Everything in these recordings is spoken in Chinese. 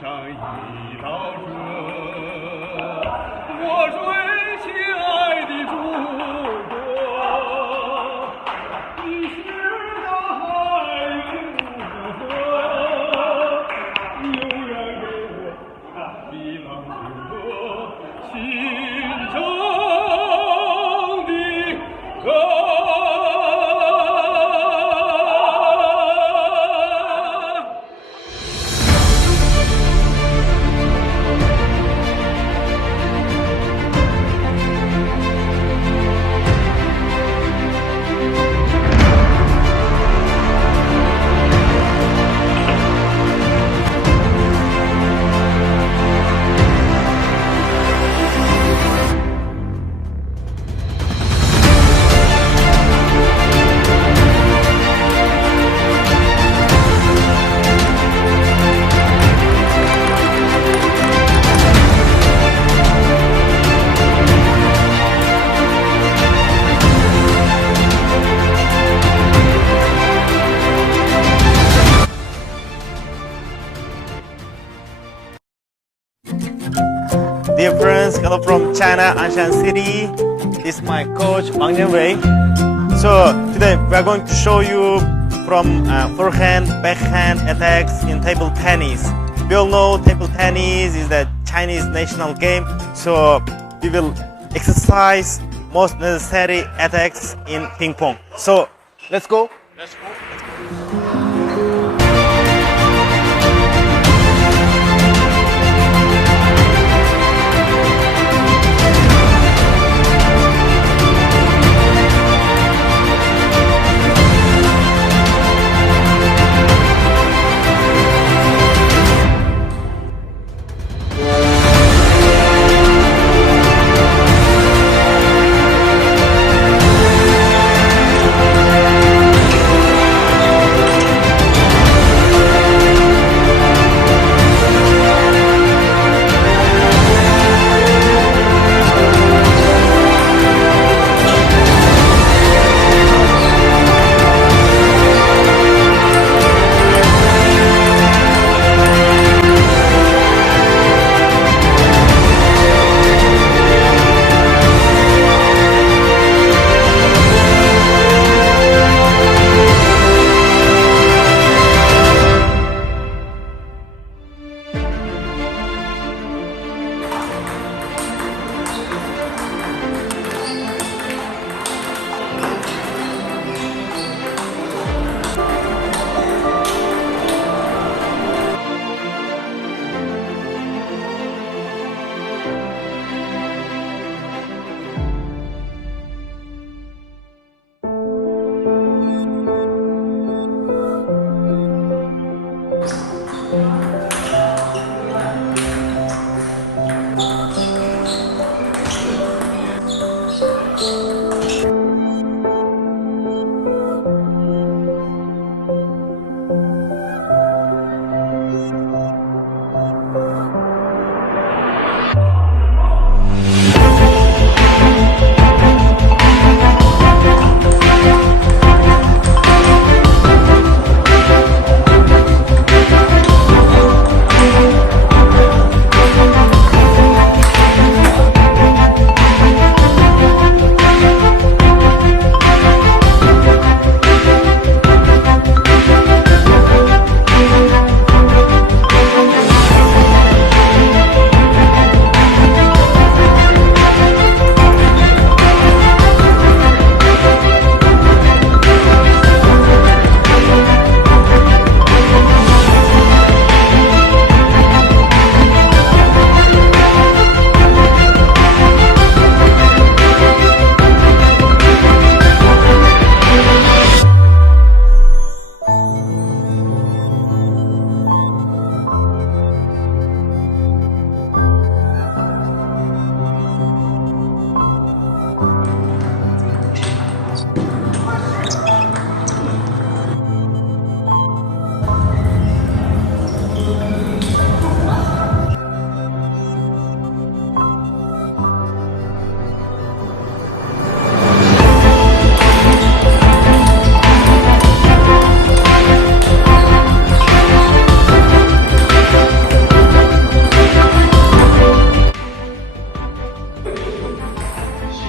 上一道辙。我最亲爱的祖国，你是大海永河，永远给我比浪着心中的歌。Dear friends, hello from China, Anshan City. This is my coach, Wang Jianwei. So today we are going to show you from forehand, backhand attacks in table tennis. We all know table tennis is the Chinese national game. So we will exercise most necessary attacks in ping pong. So let's go. Let's go.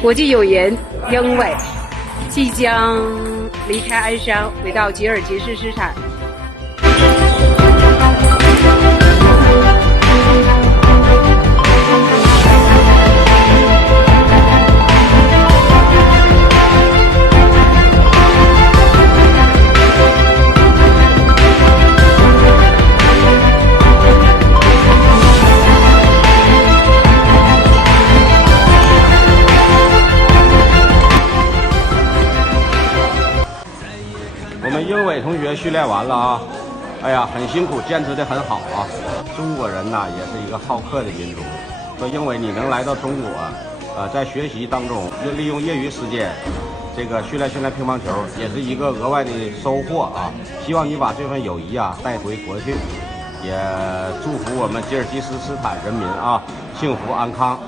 国际友人英伟即将离开鞍山，回到吉尔吉斯斯坦。我们英伟同学训练完了啊，哎呀，很辛苦，坚持的很好啊。中国人呐，也是一个好客的民族。说英伟，你能来到中国，在学习当中利用业余时间，这个训练乒乓球，也是一个额外的收获啊。希望你把这份友谊啊带回国去，也祝福我们吉尔吉斯斯坦人民啊幸福安康。